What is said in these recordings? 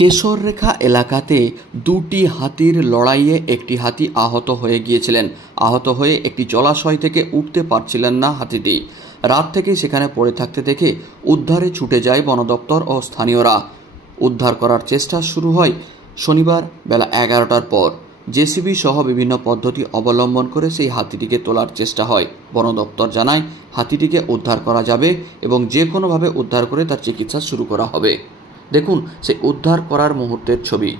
কেশররেখা এলাকাতে দুটি হাতির লড়াইয়ে একটি হাতি আহত হয়ে গিয়েছিলেন। আহত হয়ে একটি জলাশয় থেকে উঠতে পারছিলেন না হাতিটি। রাত থেকেই সেখানে পড়ে থাকতে দেখে উদ্ধারে ছুটে যায় বন দপ্তর ও স্থানীয়রা। উদ্ধার করার চেষ্টা শুরু হয় শনিবার বেলা 11টার পর। জেসিবি সহ বিভিন্ন পদ্ধতি অবলম্বন করে সেই হাতিটিকে তোলার চেষ্টা হয়। বন দপ্তর জানায় হাতিটিকে উদ্ধার করা যাবে এবং যে কোনোভাবে উদ্ধার করে তার চিকিৎসা শুরু করা হবে। দেখুন সেই উদ্ধার করার মুহূর্তের ছবি।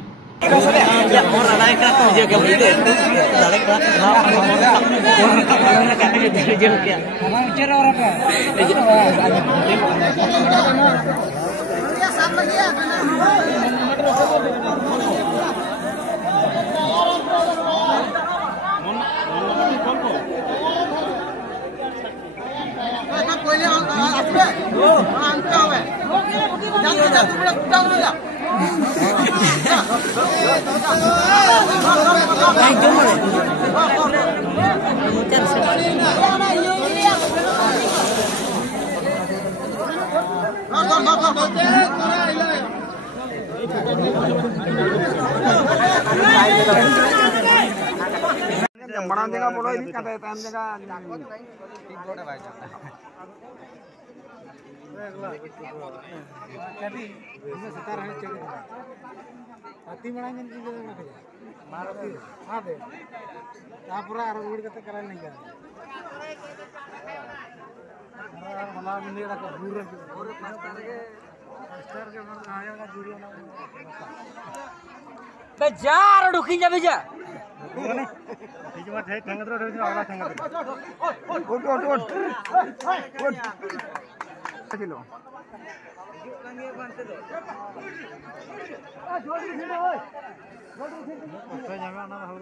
बड़ा जगह बोलो नहीं कहते टाइम जगह हाथी बड़ा में मारुति हां दे यहां पूरा रोड कते कराल नहीं कर मला मिले का दूर पास करके स्टार के आएगा जुड़िया ना बे जार ढुकी जा बेजा बीच में ठंगत रो आला ठंगत उठ उठ उठ उठ किलो कनिए बनते दो आ जोड़ी छिड़े ओए जोड़ी छिड़े तो जामे आना हो